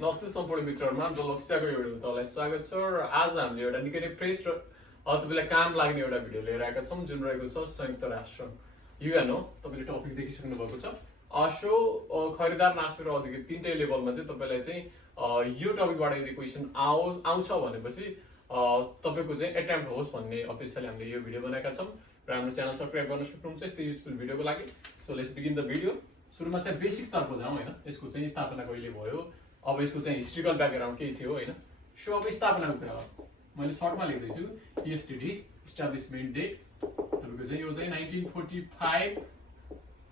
नमस्ते सम्पूर्ण मित्रहरुमा हाम्रो लक्ष्यको एउटा तपाईलाई स्वागत छ र आज हामीले एउटा निकै नै फ्रेश र तपाईलाई काम लाग्ने एउटा भिडियो लिएर आएका छौं जुन रहेको छ संयुक्त राष्ट्र युएन हो। तपाईले टपिक देखिसक्नु भएको छ। सो खरिदार नासको र औद्योगिक तीनटै लेभलमा चाहिँ तपाईलाई चाहिँ यो टपिकबाट यदि क्वेशन आउँछ भनेपछि तपाईको चाहिँ एटेम्प्ट होस् भन्ने अपेक्षाले हामीले यो भिडियो बनाएका छौं र हाम्रो च्यानल सब्स्क्राइब गर्न सक्नुहुन्छ यस्तो युजफुल भिडियोको लागि। So let's begin the video. सुरुमा चाहिँ बेसिक तर्फ जाउँ हैन। यसको चाहिँ स्थापना कहिले भयो, अब यसको चाहिँ हिस्ट्रिकल ब्याकग्राउन्ड के थियो हैन। सो अब स्थापनाको कुरा हो। मैले सर्टमा लेख्दै छु ESTD इस्टाब्लिशमेन्ट डेट तपाईको चाहिँ यो चाहिँ 1945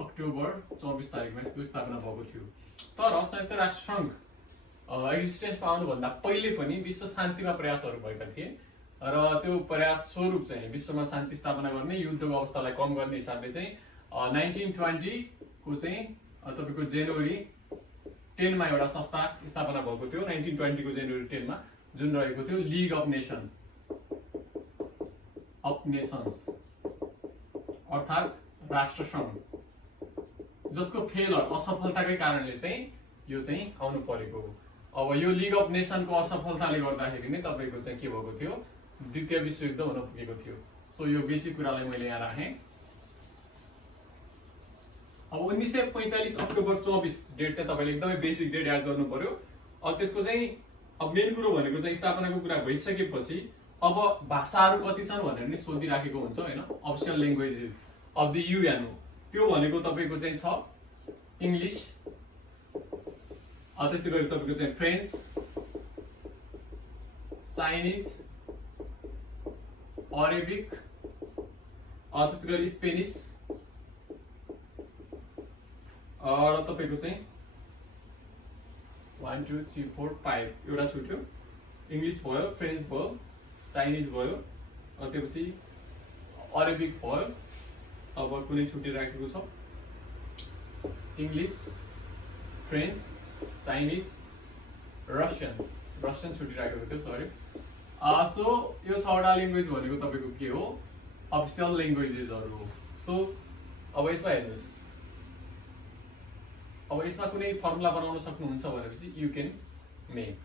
अक्टोबर 24 तारिखमा यसको स्थापना भएको थियो। तर संयुक्त राष्ट्र संघ एक्जिस्टेन्स पाउनु भन्दा पहिले पनि विश्व शान्तिमा प्रयासहरू भएका थिए र त्यो प्रयास स्वरूप चाहिँ विश्वमा शान्ति स्थापना गर्ने, युद्धको अवस्थालाई कम गर्ने हिसाबले चाहिँ 1920 को चाहिँ तपाईको जनवरी 10 मा एउटा संस्था स्थापना भएको थियो। 1920 को जनवरी 10 मा जुन रहेको थियो लिग अफ नेशन्स अर्थात राष्ट्र संघ, जसको फेलर असफलताकै कारणले चाहिँ यो चाहिँ आउनु परेको हो। अब यो लिग अफ नेशन को असफलताले गर्दाखेरि नै तपाईको चाहिँ के भएको थियो, द्वितीय विश्वयुद्ध हुन पुगेको थियो। सो यो बेसिक कुरालाई मैले यहाँ राखेँ। अब 1945 अक्टोबर 24 डेट चाहिँ तपाईले एकदमै बेसिक डेट याद गर्नु पर्यो। अब त्यसको चाहिँ अब मेन कुरो भनेको चाहिँ स्थापनाको कुरा भइसकेपछि अब भाषाहरू कति छन् भनेर नि सोधिराखेको हुन्छ हैन। Official languages of the UN त्यो भनेको तपाईको चाहिँ छ इंग्लिश, त्यस्तै गरी तपाईको चाहिँ फ्रेन्च, चाइनिज, अरेबिक, त्यस्तै गरी स्पेनिश र तपाईको चाहिँ 1 2 3 4 5 एउटा छुट्यो। इंग्लिश भयो, फ्रेन्च भयो, चाइनिज भयो, त्यसपछि अरेबिक भयो। अब कुनै छुटिराखेको छ, इंग्लिश, फ्रेन्च, चाइनिज, रसियन छुटिराखेको थियो, सरी। सो यो 6 वटा ल्याङ्ग्वेज भनेको तपाईको के हो, अफिसियल ल्याङ्ग्वेजेसहरु हो। सो अब यसमा हेर्नुस्, अब यसमा कुनै फर्मुला बनाउन सक्नुहुन्छ भनेपछि you can make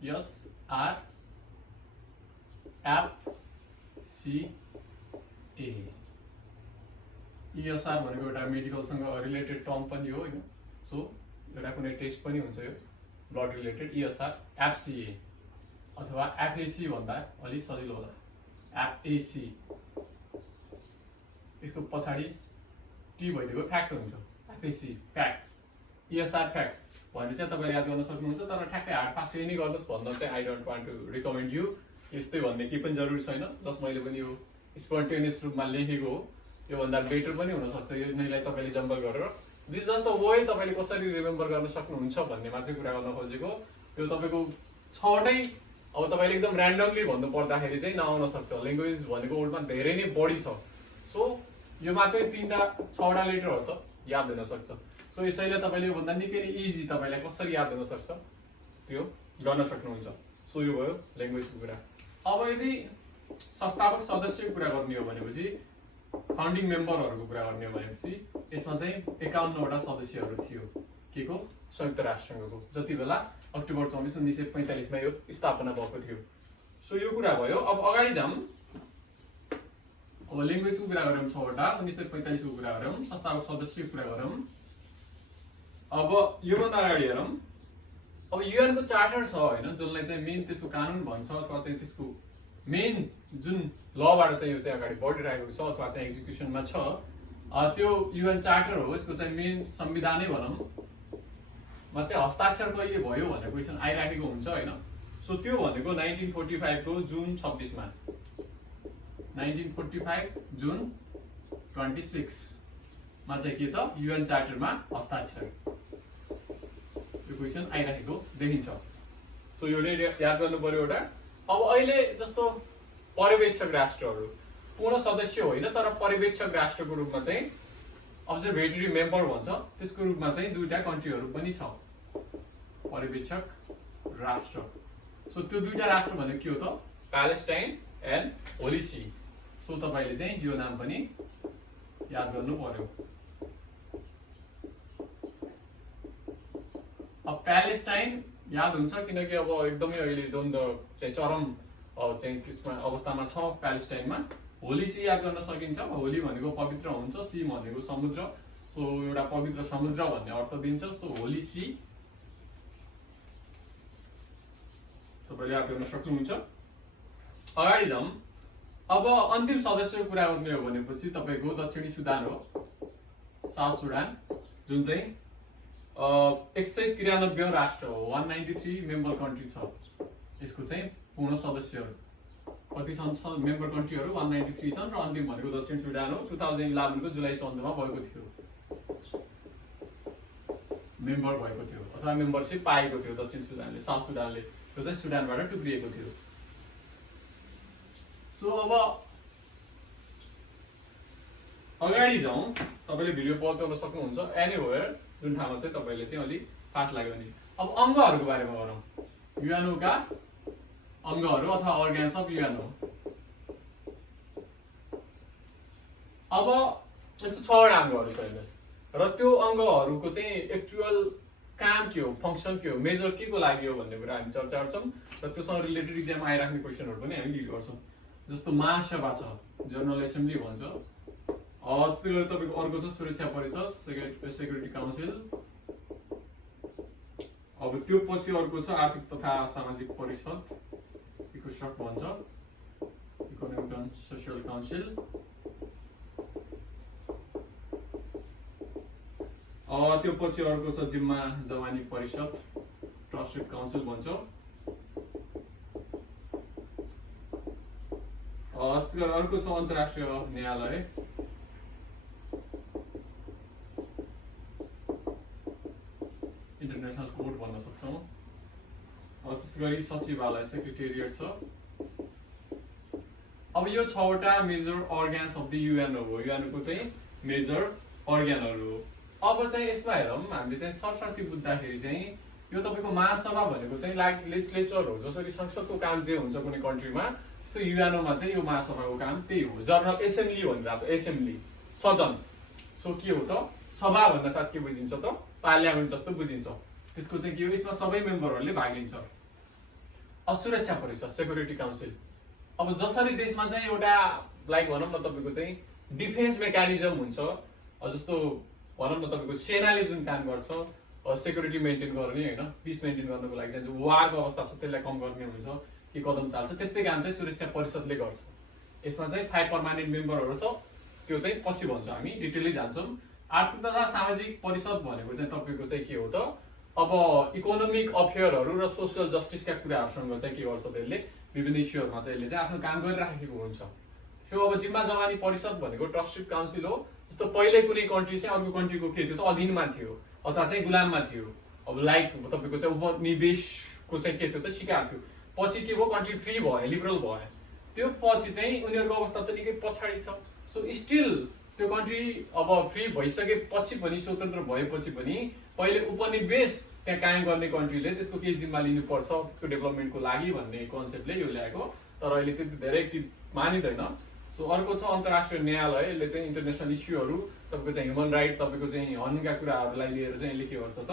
ESR FCA। ESR भनेको एउटा मेडिकलसँग रिलेटेड टर्म पनि हो हैन। सो एउटा कुनै टेस्ट पनि हुन्छ यो ब्लड रिलेटेड। ESR FCA अथवा FAC भन्दा अलि सजिलो होला, FAC। यसको पछाडी टी भइदिएको फ्याक्ट हुन्छ, FAC फ्याक्ट। ESR फ्याक्ट भने चाहिँ तपाईले याद गर्न सक्नुहुन्छ, तर ठ्याक्कै हार्ड फास्ट नै गर्नुस् भन्दा चाहिँ I don't want to recommend you. यस्तै भन्ने के पनि जरुरी छैन। जस्ट मैले पनि यो स्पोन्टेनियस रूपमा लेखेको हो। यो भन्दा बेटर पनि हुन सक्छ। यो नैलाई तपाईले जम्बल गरेर दिस जन द वे तपाईले कसरी रिमेम्बर गर्न सक्नुहुन्छ भन्ने मात्रै कुरा गर्न खोजेको। यो तपाईको 6 वटै अब तपाईले एकदम र्यान्डमली भन्नु पर्दाखेरि चाहिँ नआउन सक्छ। ल्याङ्ग्वेज भनेको वर्ल्डमा धेरै नै बढी छ। सो यो मात्रै 6 वटा लेटरहरु त याद हुन सक्छ। सो यसैले तपाईले यो भन्दा निकै नै इजी तपाईलाई कसरी याद हुन सक्छ त्यो गर्न सक्नुहुन्छ। सो यो भयो ल्याङ्ग्वेजको कुरा। अब यदि संस्थापक सदस्यको कुरा गर्ने हो भनेपछि, फाउन्डिङ मेम्बरहरुको कुरा गर्ने हो भनेपछि यसमा चाहिँ 51 वटा सदस्यहरु थियो के को, संयुक्त राष्ट्र संघको, जति बेला अक्टोबर 24 1945 मा यो स्थापना भएको थियो। सो यो कुरा भयो। अब अगाडि जाम। अब ल्याङ्ग्वेजको कुरा गरौँ 6 वटा, 1945 को कुरा गरौँ, संस्थापक सदस्यको कुरा गरौँ। अब यो भन्दा अगाडि हेरौँ। अब युएन को चार्टर छ हैन, जसलाई चाहिँ मेन त्यसको कानुन भन्छ अथवा चाहिँ त्यसको मेन जुन लबाट चाहिँ यो चाहिँ अगाडि बढिरहेको छ अथवा चाहिँ एक्जिक्युसनमा छ, त्यो युएन चार्टर हो। यसको चाहिँ मेन संविधानै भनौँ मा चाहिँ हस्ताक्षर कहिले भयो भनेर क्वेशन आइराखेको हुन्छ हैन। सो त्यो भनेको 1945 को जुन 26 मा, 1945 जुन 26 मा चाहिँ के त युएन चार्टरमा हस्ताक्षर, यो क्वेशन आइराखेको देखिन्छ। सो यो याद गर्नु पर्यो एउटा। अब अहिले जस्तो पर्यवेक्षक राष्ट्रहरु पूर्ण सदस्य होइन तर पर्यवेक्षक राष्ट्रको रूपमा चाहिँ अब्जर्भेटरी मेम्बर भन्छ, त्यसको रूपमा चाहिँ दुईटा कन्ट्रीहरु पनि छ। पर्यवेक्षक राष्ट्र। सो त्यो दुईटा राष्ट्र भनेको के हो त, Palestine and Holy See. So तपाईले चाहिँ यो नाम पनि याद गर्नु पर्यो। अब प्यालेस्टाइन याद हुन्छ किनकि अब एकदमै अहिले द्वन्द चाहिँ चरम चाहिँ त्यसमा अवस्थामा छ प्यालेस्टाइनमा। होली सी याद गर्न सकिन्छ, होली भनेको पवित्र हुन्छ, सी भनेको समुद्र। सो एउटा पवित्र समुद्र भन्ने अर्थ दिन्छ। सो होली सी तपाईले याद गर्न सक्नुहुन्छ। अगाडि जाउँ। अब अन्तिम सदस्यको कुरा गर्ने हो भनेपछि तपाईको दक्षिणी सुडान हो, साउथ सुडान, जुन चाहिँ 193औं राष्ट्र हो, 193 मेम्बर कन्ट्री छ। यसको चाहिँ पूर्ण सदस्यहरू कति छन् मेम्बर कन्ट्रीहरू 193 छन् र अन्तिम भनेको दक्षिण सुडान हो। 2011 को जुलाई 14 मा भएको थियो, मेम्बर भएको थियो अथवा मेम्बरशिप पाएको थियो दक्षिण सुडानले। साउथ सुडानले त्यो चाहिँ सुडानबाट टुक्रिएको थियो। सो अब अगाडि जाउँ। तपाईले भिडियो पज गर्न सक्नुहुन्छ एनीवेयर, जुन ठाउँमा चाहिँ तपाईले चाहिँ अलि फास्ट लाग्यो भने। अब अङ्गहरूको बारेमा गरौँ। युएनओ का अङ्गहरू अथवा अर्गेन्स अफ युएनओ। अब यस्तो 6 वटा अङ्गहरू छ हेर्नुस्, र त्यो अङ्गहरूको चाहिँ एक्चुअल काम के हो, फंक्सन के हो, मेजर के को लागि हो भन्ने कुरा हामी चर्चा गर्छौँ र त्योसँग रिलेटेड एक्जाममा आइराख्ने क्वेसनहरू पनि हामी डिल गर्छौँ। जस्तो महासभा छ, जनरल एसेम्ब्ली भन्छ। त्यस्तै गरी तपाईको अर्को छ सुरक्षा परिषद, सेक्युरिटी काउन्सिल। अब त्यो पछि अर्को छ आर्थिक तथा सामाजिक परिषद, इकोसोक भन्छ, इकोनोमिक एन्ड सोशल काउन्सिल। त्यो पछि अर्को छ जिम्मा जवानी परिषद, ट्रस्टेड काउन्सिल भन्छ। अर्को छ अन्तर्राष्ट्रिय न्यायालय, इन्टरनेसनल कोर्ट भन्न सक्छौँ। त्यस्तै गरी सचिवालय, सेक्रेटेरिएट छ। अब यो 6 वटा major organs of the UNO हो, युएनओ को चाहिँ मेजर अर्गेनहरू हो। अब चाहिँ यसमा हेरौँ, हामीले चाहिँ सरसर्ती बुझ्दाखेरि चाहिँ यो तपाईको महासभा भनेको चाहिँ लेजिस्लेचर हो। जसरी संसदको काम जे हुन्छ कुनै कन्ट्रीमा, त्यस्तो युएनओमा चाहिँ यो महासभाको काम त्यही हो। जनरल एसेम्ब्ली भनिरहेको छ, एसेम्ब्ली सदन। सो के हो त, सभा भन्न साथ के बुझिन्छ त, पार्लियामेन्ट जस्तो बुझिन्छ। त्यसको चाहिँ के हो, यसमा सबै मेम्बरहरूले भाग लिन्छ। अब सुरक्षा परिषद, सेक्युरिटी काउन्सिल। अब जसरी देशमा चाहिँ एउटा लाइक भनौँ न तपाईको चाहिँ डिफेन्स मेकानिजम हुन्छ, जस्तो भनौँ न तपाईको सेनाले जुन काम गर्छ सेक्युरिटी मेन्टेन गर्ने हैन, पिस मेन्टेन गर्नको लागि चाहिँ जो वारको अवस्था छ त्यसलाई कम गर्ने हुन्छ, के कदम चाल्छ, त्यस्तै काम चाहिँ सुरक्षा परिषदले गर्छ। यसमा चाहिँ 5 पर्मानेन्ट मेम्बरहरू छ, त्यो चाहिँ पछि भन्छ, हामी डिटेलली जान्छौँ। आर्थिक तथा सामाजिक परिषद भनेको चाहिँ तपाईको चाहिँ के हो त, अब इकोनोमिक अफेयरहरू र सोशल जस्टिसका कुराहरूसँग चाहिँ के गर्छ, त्यसले विभिन्न इस्युहरूमा चाहिँ यसले चाहिँ आफ्नो काम गरिराखेको हुन्छ। सो अब जिम्मा जवानी परिषद भनेको ट्रस्टेड काउन्सिल हो। जस्तो पहिले कुनै कन्ट्री चाहिँ अर्को कन्ट्रीको के थियो त, अधीनमा थियो अथवा चाहिँ गुलाममा थियो। अब लाइक तपाईको चाहिँ उपनिवेशको चाहिँ के थियो त, शिकार थियो। पछि के भयो, कन्ट्री फ्री भयो, लिबरल भयो। त्यो पछि चाहिँ उनीहरूको अवस्था त निकै पछाडि छ। सो स्टिल त्यो कन्ट्री अब फ्री भइसकेपछि पनि, स्वतन्त्र भएपछि पनि पहिले उपनिवेश त्यहाँ कायम गर्ने कन्ट्रीले त्यसको केही जिम्मा लिनुपर्छ त्यसको डेभलपमेन्टको लागि भन्ने कन्सेप्टले यो ल्याएको, तर अहिले त्यति धेरै एक्टिभ मानिँदैन। सो अर्को छ अन्तर्राष्ट्रिय न्यायालय, यसले चाहिँ इन्टरनेसनल इस्युहरू तपाईँको चाहिँ ह्युमन राइट, तपाईँको चाहिँ हनका कुराहरूलाई लिएर चाहिँ यसले के गर्छ त,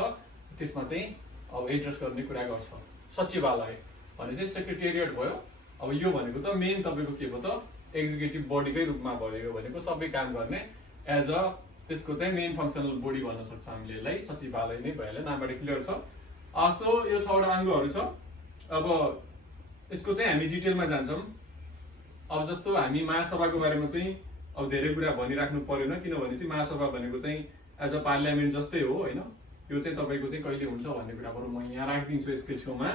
त्यसमा चाहिँ अब एड्रेस गर्ने कुरा गर्छ। सचिवालय भने चाहिँ सेक्रेटेरिएट भयो। अब यो भनेको त मेन तपाईँको के भयो त, एक्जिक्युटिभ बडीकै रूपमा भयो। यो भनेको सबै काम गर्ने एज अ त्यसको चाहिँ मेन फङ्सनल बडी भन्न सक्छ हामीले यसलाई, सचिवालय नै भइहाल्यो, नामबाट क्लियर छ। सो यो 6 वटा अङ्गहरू छ। अब यसको चाहिँ हामी डिटेलमा जान्छौँ। अब जस्तो हामी महासभाको बारेमा चाहिँ अब धेरै कुरा भनिराख्नु परेन, किनभने चाहिँ महासभा भनेको चाहिँ एज अ पार्लियामेन्ट जस्तै हो हैन। यो चाहिँ तपाईँको चाहिँ कहिले हुन्छ भन्ने कुरा बरु म यहाँ राखिदिन्छु यसको छेउमा।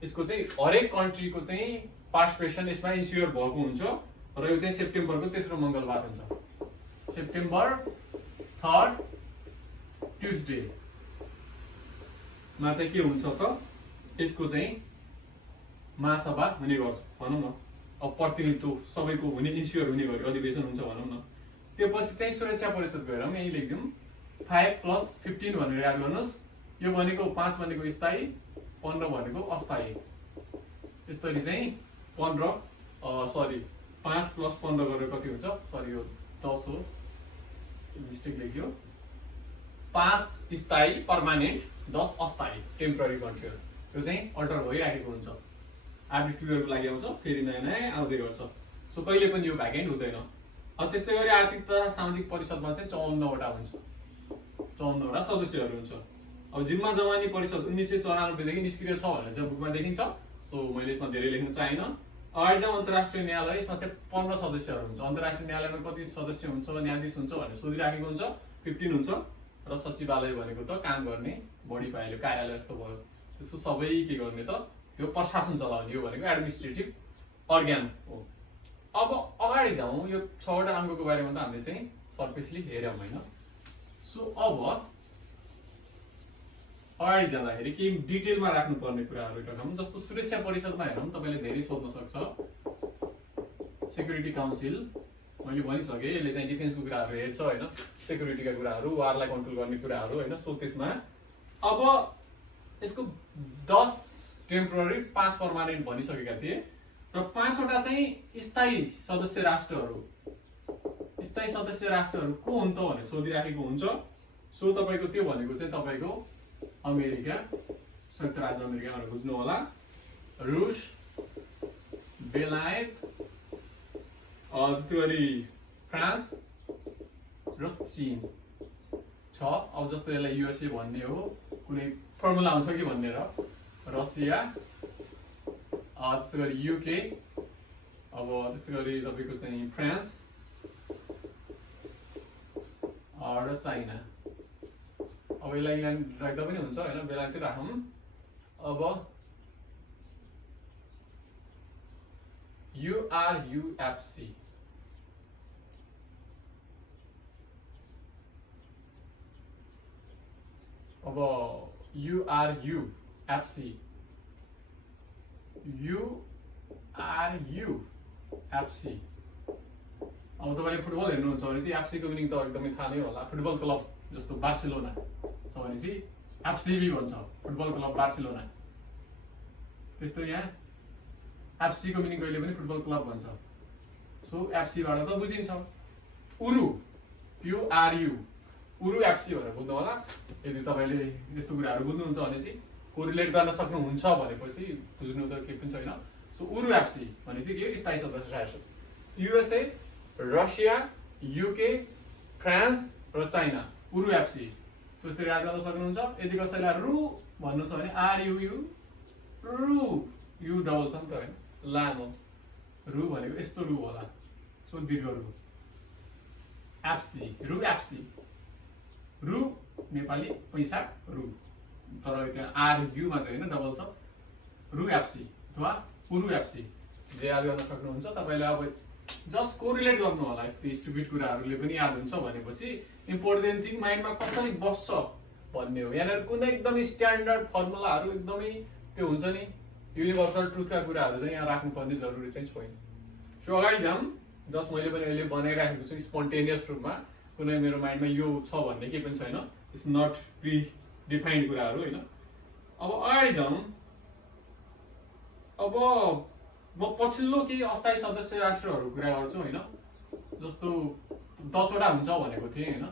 यसको चाहिँ हरेक कन्ट्रीको चाहिँ पार्टिसिपेसन यसमा इन्स्योर भएको हुन्छ र यो चाहिँ सेप्टेम्बरको तेस्रो मङ्गलबार हुन्छ, सेप्टेम्बर 3rd ट्युजडे मा चाहिँ के हुन्छ त, यसको चाहिँ महासभा हुने गर्छ भनौँ न। अब प्रतिनिधित्व सबैको हुने, इन्स्योर हुने गरी अधिवेशन हुन्छ भनौँ न। त्यो पछि चाहिँ सुरक्षा परिषद गएर यही लेखिदिउँ 5 + 15 भनेर याद गर्नुहोस्। यो भनेको 5 भनेको स्थायी, 15 भनेको अस्थायी। यसरी चाहिँ 5 + 15 गरेर कति हुन्छ? सरी यो 10 हो, मिस्टेक लेख्यो। 5 स्थायी पर्मानेन्ट, 10 अस्थायी टेम्पररी कन्ट्रीहरु। यो चाहिँ अल्टर भइराखेको हुन्छ। आर्बिट्रीहरुको लागि आउँछ, फेरि नयाँ नयाँ आउँदै गर्छ। सो कहिले पनि यो भ्याकेन्ट हुँदैन। त्यस्तै गरी आर्थिक तथा सामाजिक परिषदमा चाहिँ 54 वटा हुन्छ, 54 वटा सदस्यहरू हुन्छ। अब जिम्मा जवानी परिषद 1994 देखि निष्क्रिय छ भनेर चाहिँ बुकमा देखिन्छ। सो मैले यसमा धेरै लेख्न चाहिन। अगाडि चाहिँ अन्तर्राष्ट्रिय न्यायालय, यसमा चाहिँ 15 सदस्यहरू हुन्छ। अन्तर्राष्ट्रिय न्यायालयमा कति सदस्य हुन्छ, न्यायाधीश हुन्छ भनेर सोधिराखेको हुन्छ, 15 हुन्छ। र सचिवालय भनेको त काम गर्ने बढी पाइयो, कार्यालय जस्तो भयो। त्यसो सबै के गर्ने त, त्यो प्रशासन चलाउने हो भनेको एडमिनिस्ट्रेटिभ अर्ग्यान हो। अब अगाडि जाउँ, यो 6 वटा अङ्गको बारेमा त हामीले चाहिँ सरफेसली हेर्यौँ हैन। सो अब अगाडि जाँदाखेरि केही डिटेलमा राख्नुपर्ने कुराहरू राखौँ। जस्तो सुरक्षा परिषदमा हेरौँ, तपाईँले धेरै सोध्न सक्छ। सेक्युरिटी काउन्सिल मैले भनिसकेँ, यसले चाहिँ डिफेन्सको कुराहरू हेर्छ हैन, सेक्युरिटीका कुराहरू, वारलाई कन्ट्रोल गर्ने कुराहरू हैन। सो त्यसमा अब यसको 10 टेम्पररी, 5 पर्मानेन्ट भनिसकेका थिए र 5 वटा चाहिँ स्थायी सदस्य राष्ट्रहरू। स्थायी सदस्य राष्ट्रहरू को हुन् त भनेर सोधिराखेको हुन्छ। सो तपाईको त्यो भनेको चाहिँ तपाईको अमेरिका, संयुक्त राज्य अमेरिका भनेर बुझ्नु होला, रुस, बेलायत, त्यस्तै गरी फ्रान्स र चीन छ। अब जस्तो यसलाई युएसए भन्ने हो, कुनै फर्मुला आउँछ कि भन्ने, र रसिया, त्यस्तै गरी युके, अब त्यस्तै गरी तपाईको चाहिँ फ्रान्स र चाइना। अब यसलाई इङ्ल्यान्ड राख्दा पनि हुन्छ हैन, बेलायतै राखौँ। अब URUFC, अब URUFC, अब तपाईले फुटबल हेर्नुहुन्छ भने चाहिँ एफसी को मिनिङ त एकदमै थाहा नै होला। फुटबल क्लब जस्तो बार्सिलोना छ भने चाहिँ एफसीबी भन्छ, फुटबल क्लब बार्सिलोना। त्यस्तो यहाँ एफसी को मिनिङ कहिले पनि फुटबल क्लब भन्छ। सो एफसी बाट त बुझिन्छ। उरु, URU, उरु एफसी भनेर बुझ्नु होला। यदि तपाईले यस्तो कुराहरू बुझ्नुहुन्छ भने चाहिँ कोरिलेट गर्न सक्नुहुन्छ भनेपछि बुझ्नु त केही पनि छैन। सो उरु एफसी भने चाहिँ के, स्थायी सदस्य राष्ट्र। युएसए, रसिया, युके, फ्रान्स र चाइना, उरु एफसी। सो यस्तै याद गर्न सक्नुहुन्छ। यदि कसैलाई रु भन्नु छ भने RUU, रु, यु डबल छ नि त हैन, लामो रु भनेको यस्तो रु होला। सो दीर्घ रु, एफसी, रु एफसी, रु नेपाली पैसा रु, तर त्यहाँ RU मात्र हैन, डबल छ, रु एफसी अथवा उरु एफसी। जे याद गर्न सक्नुहुन्छ। तपाईले अब जस्ट कोरिलेट गर्नु होला। यस्तो स्टुपिड कुराहरूले पनि याद हुन्छ भनेपछि इम्पोर्टेन्ट थिङ माइन्डमा कसरी बस्छ भन्ने हो। यहाँ कुनै एकदमै स्ट्यान्डर्ड फर्मुलाहरू, एकदमै त्यो हुन्छ नि युनिभर्सल ट्रुथका कुराहरू चाहिँ यहाँ राख्नुपर्ने जरुरी चाहिँ छैन। सो अगाडि जाम। जस्ट मैले पनि अहिले बनाइराखेको छु स्पोन्टेनियस रूपमा, कुनै मेरो माइन्डमा यो छ भन्ने केही पनि छैन। इट्स नट प्री डिफाइन्ड कुराहरू हैन। अब अगाडि जाउँ। अब म पछिल्लो केही अस्थायी सदस्य राष्ट्रहरू कुरा गर्छु हैन। जस्तो 10 वटा हुन्छ भनेको थिएँ हैन।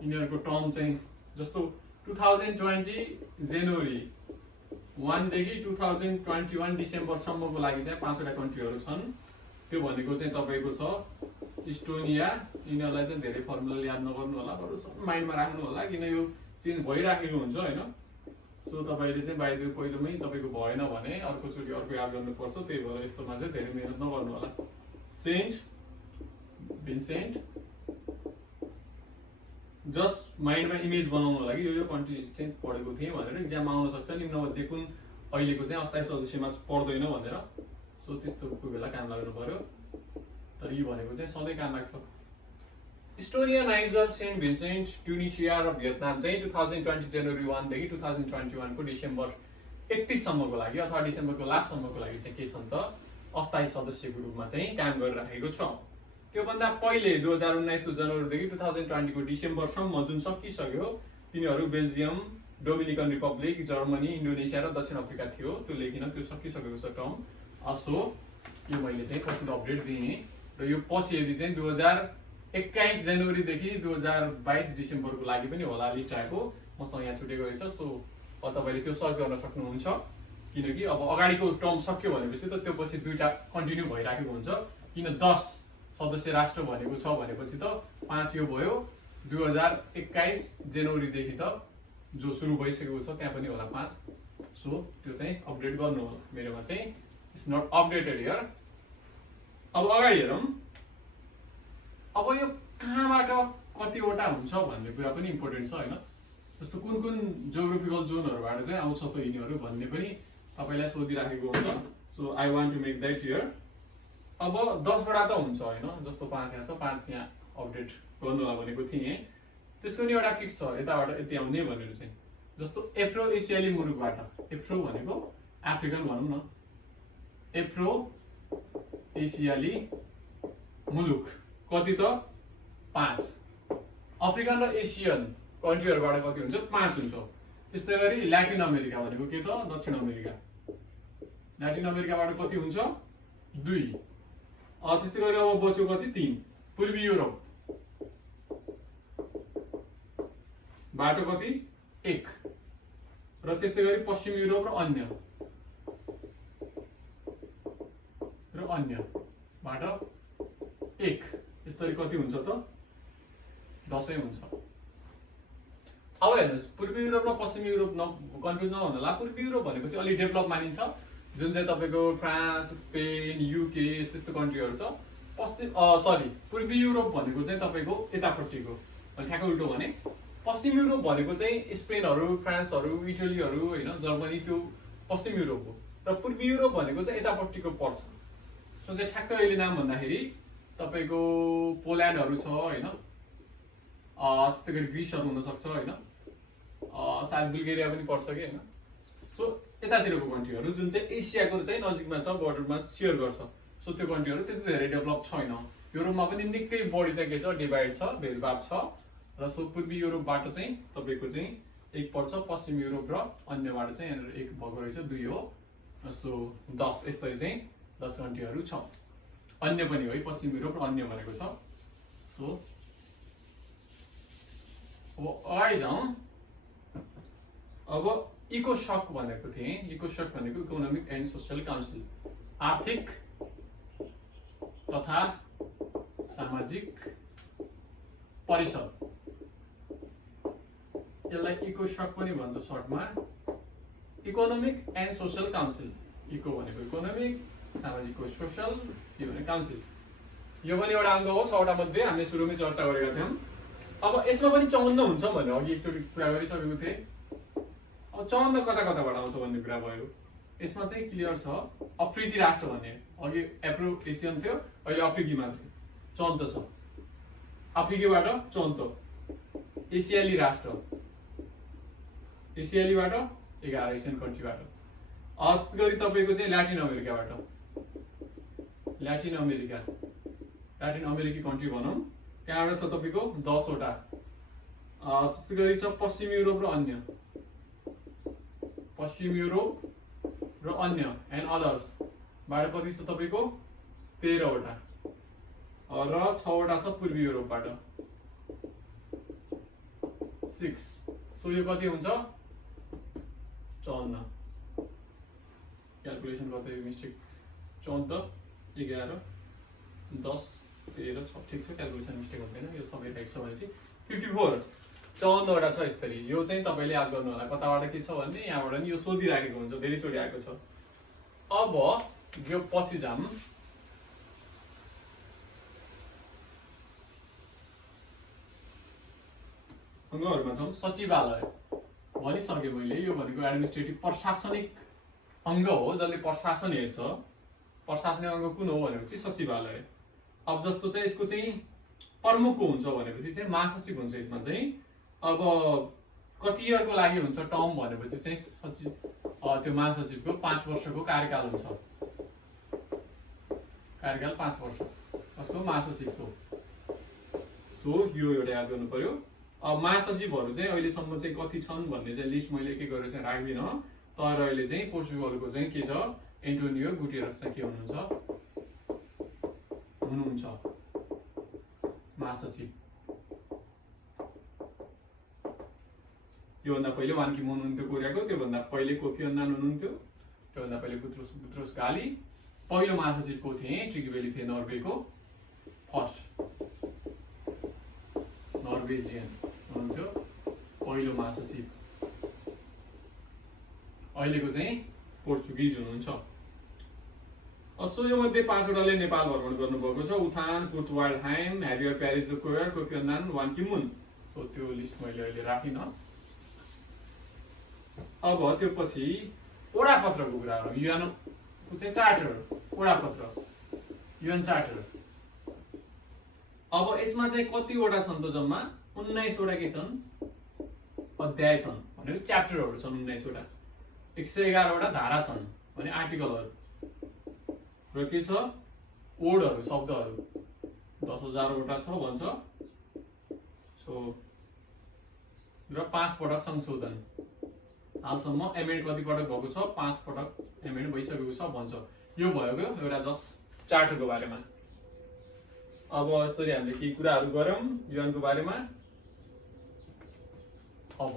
यिनीहरूको टर्म चाहिँ जस्तो 2020 जनवरी 1 देखि 2021 डिसेम्बर सम्मको लागि चाहिँ 5 वटा कन्ट्रीहरू छन्। त्यो भनेको चाहिँ तपाईको छ इस्टोनिया। यिनीहरूलाई चाहिँ धेरै फर्मुला याद नगर्नु होला, बरु माइन्डमा राख्नु होला, किन यो चेन्ज भइराखेको हुन्छ हैन। सो तपाईले चाहिँ बाहिर पहिलोमै तपाईको भएन भने अर्कोचोटि अर्को याद गर्नुपर्छ। त्यही भएर यस्तोमा चाहिँ धेरै मेहनत नगर्नु होला। सेन्ट भिन्सेन्ट, जस्ट माइन्डमा इमेज बनाउनु लागि यो कन्ट्री चाहिँ पढेको थिएँ भनेर इक्जाममा आउन सक्छ। निम्नमध्ये कुन अहिलेको चाहिँ अस्थायी सदस्यमा पर्दैन भनेर। सो त्यस्तो कोही बेला काम लाग्नु पर्यो, तर यो भनेको चाहिँ सधैँ काम लाग्छ। Estonia, niger, saint Vincent, Tunisia र भियतनाम चाहिँ 2020 जनवरी 1 देखि 2021 को डिसेम्बर 31 सम्मको लागि अथवा डिसेम्बरको लास्ट सम्मको लागि चाहिँ के छन् त अस्थायी सदस्यको रूपमा चाहिँ काम गरिराखेको छ। त्योभन्दा पहिले 2019 को जनवरीदेखि 2020 को डिसेम्बरसम्म जुन सकिसक्यो, तिनीहरू Belgium, Dominican Republic, Germany, Indonesia र दक्षिण अफ्रिका थियो, त्यो लेखिन, त्यो सकिसकेको छ टर्म। सो यो मैले चाहिँ पछि अपडेट दिएँ र यो पछि यदि चाहिँ 2021 जनवरीदेखि 2022 डिसेम्बरको लागि पनि होला लिस्ट आएको, मसँग यहाँ छुटेको रहेछ। सो तपाईँले त्यो सर्च गर्न सक्नुहुन्छ, किनकि अब अगाडिको टर्म सक्यो भनेपछि त त्यो पछि दुईटा कन्टिन्यू भइराखेको हुन्छ। किन 10 सदस्य राष्ट्र भनेको छ भनेपछि त 5 यो भयो, 2021 जनवरीदेखि त जो सुरु भइसकेको छ त्यहाँ पनि होला 5। सो त्यो चाहिँ अपडेट गर्नु होला, मेरोमा चाहिँ इट्स नट अपडेटेड हियर। अब अगाडि हेरौँ, अब यो कहाँबाट कतिवटा हुन्छ भन्ने कुरा पनि इम्पोर्टेन्ट छ हैन। जस्तो कुन कुन जियोग्राफिकल जोनहरुबाट चाहिँ आउँछ त यिनीहरु भन्ने पनि तपाईलाई सोधिराखेको हुन्छ। So I want to make that here. अब 10 वटा त हुन्छ हैन, जस्तो 5 यहाँ छ, 5 यहाँ अपडेट गर्नुला भनेको थिएँ। त्यसको नि एउटा फिक्स छ, यताबाट यति आउने भनेर चाहिँ। जस्तो एफ्रो एसियाली मुलुकबाट, एफ्रो भनेको अफ्रिकन भनौं न, एफ्रो एसियाली मुलुक कति त 5। अफ्रिकन र एसियन कन्ट्रीहरुबाट कति हुन्छ, 5 हुन्छ। त्यस्तै गरी ल्याटिन अमेरिका भनेको के त, दक्षिण अमेरिका। ल्याटिन अमेरिकाबाट कति हुन्छ, 2। त्यस्तै गरी अब बच्यो कति, 3। पूर्वी युरोप बाट कति, 1। र त्यस्तै गरी पश्चिम युरोप र अन्य बाट 1। यसरी कति हुन्छ त, 10 हुन्छ। अब हेर्नुस्, पूर्वी युरोप र पश्चिमी युरोप कन्फ्युज नहुनु होला। पूर्वी युरोप भनेको चाहिँ अलि डेभलप मानिन्छ, जुन चाहिँ तपाईको फ्रान्स, स्पेन, युके त्यस्तो कन्ट्रीहरु छ। पूर्वी युरोप भनेको चाहिँ तपाईको यतापट्टिको, अनि ठ्याक्कै उल्टो भने पश्चिम युरोप भनेको चाहिँ स्पेनहरु, फ्रान्सहरु, इटलीहरु हैन, जर्मनी, त्यो पश्चिम युरोप हो। र पूर्वी युरोप भनेको चाहिँ यतापट्टिको पर्छ। त्यसमा चाहिँ ठ्याक्कै अहिले नाम भन्दाखेरि तपाईको पोल्यान्डहरु छ हैन, त्यस्तै गरी ग्रीसहरु हुन सक्छ हैन, सायद बुल्गेरिया पनि पर्छ के हैन। सो यतातिरको कन्ट्रीहरु जुन चाहिँ एसियाको चाहिँ नजिकमा छ, बोर्डरमा सेयर गर्छ। सो त्यो कन्ट्रीहरु त्यति धेरै डेभलप छैन। युरोपमा पनि निकै बढी चाहिँ के छ, डिभाइड छ, भेदभाव छ। र सो पूर्वी युरोपबाट चाहिँ तपाईको चाहिँ 1 पर्छ, पश्चिम युरोप र अन्यबाट चाहिँ यहाँनिर 1 भएको रहेछ, 2 हो। सो 10 यसरी चाहिँ 10 कन्ट्रीहरु छ। अन्य पनि हो है, पश्चिम युरोप र अन्य भनेको छ। सो अब अगाडि जाउँ। अब इकोसक भनेको थिएँ। इकोसक भनेको इकोनोमिक एन्ड सोशल काउन्सिल, आर्थिक तथा सामाजिक परिषद। यसलाई इकोसक पनि भन्छ सर्टमा, economic and social council. Eco भनेको इकोनोमिक, सामाजिक सोशल, सी भने काउन्सिल। यो पनि एउटा अङ्ग हो 6 वटा मध्ये, हामीले सुरुमै चर्चा गरेका थियौं। अब यसमा पनि 54 हुन्छ भने अघि एकचोटि कुरा गरिसकेको थिएँ। अब 54 कता कताबाट आउँछ भन्ने कुरा भयो। यसमा चाहिँ क्लियर छ, अफ्रिकी राष्ट्र भन्ने, अघि एफ्रो एसियन थियो, अहिले अफ्रिकी मात्र 54 छ। अफ्रिकीबाट 54, एसियाली राष्ट्र, एसियालीबाट 11, एसियन कन्ट्रीबाट। त्यस्तै गरी तपाईको चाहिँ ल्याटिन अमेरिकाबाट, ल्याटिन अमेरिकी कन्ट्री भनौं, त्यहाँबाट छ तपाईको 10 वटा। त्यस्तै गरी छ पश्चिम युरोप र अन्य, पश्चिम युरोप र अन्य एन्ड अदर्स बाट कति छ तपाईको 13 वटा। र 6 वटा छ पूर्वी युरोपबाट, 6। सो यो कति हुन्छ, 54। क्याल्कुलेसन गर्दै मिस्टेक, 14, 11, 10, 13, 6 ठिक छ, क्याल्कुलेसन मिस्टेक हुँदैन। यो सबै राइट छ भनेपछि 54, 54 वटा छ यसरी। यो चाहिँ तपाईले याद गर्नु होला, कताबाट के छ भन्ने, यहाँबाट नि यो सोधिराखेको हुन्छ, धेरै चोटि आएको छ। अब यो पछि जाम। अङ्गहरुमा छौं, सचिवालय भनिसके मैले। यो भनेको एडमिनिस्ट्रेटिभ प्रशासनिक अङ्ग हो, जसले प्रशासन हेर्छ। प्रशासनिक अङ्ग कुन हो भनेपछि सचिवालय। अब जस्तो चाहिँ यसको चाहिँ प्रमुख को हुन्छ भनेपछि चाहिँ महासचिव हुन्छ। यसमा चाहिँ अब कति इयरको लागि हुन्छ टर्म भनेपछि चाहिँ सचिव, त्यो महासचिवको 5 वर्षको कार्यकाल हुन्छ। कार्यकाल 5 वर्ष, कसको, महासचिवको। सो यो एउटा याद गर्नु पर्यो। महासचिवहरू चाहिँ अहिलेसम्म चाहिँ कति छन् भन्ने चाहिँ लिस्ट मैले के गरेर चाहिँ राख्दिनँ, तर अहिले चाहिँ पोर्चुगलको चाहिँ के छ, एन्टोनियो गुटेरस चाहिँ के हुनुहुन्छ महासचिव। योभन्दा पहिले वान की मुन हुनुहुन्थ्यो कोरियाको, त्योभन्दा पहिले कोफी अन्नान हुनुहुन्थ्यो, त्योभन्दा पहिले बुत्रोस घाली, पहिलो महासचिव को थिए, ट्रिगभेली थिए नर्वेको फर्स्ट नर्वेजियन हुनुहुन्थ्यो पहिलो महासचिव। अहिलेको चाहिँ पोर्चुगिज हुनुहुन्छ। सो यो मध्ये 5 वटाले नेपाल भ्रमण गर्नुभएको छ। U Thant, Kurt Waldheim, Javier Perez de Cuellar, Kofi Annan, Ban Ki Moon. So त्यो लिस्ट मैले अहिले राखिन। अब त्यो पछि वडा पत्रको कुरा गरौँ। युएन चाहिँ चार्टर, वडा पत्र, युएन चार्टर। अब यसमा चाहिँ कतिवटा छन् त जम्मा? 19 वटा के छन्? अध्याय छन्, भनेको च्याप्टरहरू छन् 19 वटा। 111 वटा धारा छन्, भने आर्टिकलहरू, र के छ, वर्डहरू, शब्दहरू 10,000 वटा छ भन्छ। सो र 5 पटक संशोधन, हालसम्म एमेन्ड कति पटक भएको छ? 5 पटक एमेन्ड भइसकेको छ भन्छ। यो भएको एउटा जस्ट चार्टरको बारेमा। अब यसरी हामीले केही कुराहरू गरौँ युएनको बारेमा। अब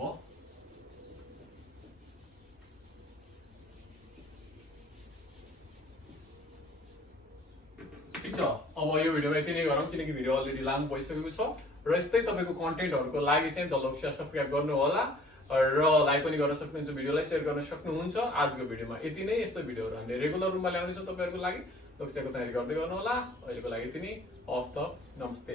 ठिक छ, अब यो भिडियोमा यति नै गरौँ, किनकि भिडियो अलरेडी लामो भइसकेको छ। र यस्तै तपाईँको कन्टेन्टहरूको लागि चाहिँ द लक्ष्य सब्सक्राइब गर्नु होला, र लाइक पनि गर्न सक्नुहुन्छ, भिडियोलाई सेयर गर्न सक्नुहुन्छ। आजको भिडियोमा यति नै। यस्तो भिडियोहरू हामीले रेगुलर रूपमा ल्याउने छौँ तपाईँहरूको लागि। लक्ष्यको तयारी गर्दै गर्नु होला। अहिलेको लागि यति नै। हवस् त, नमस्ते।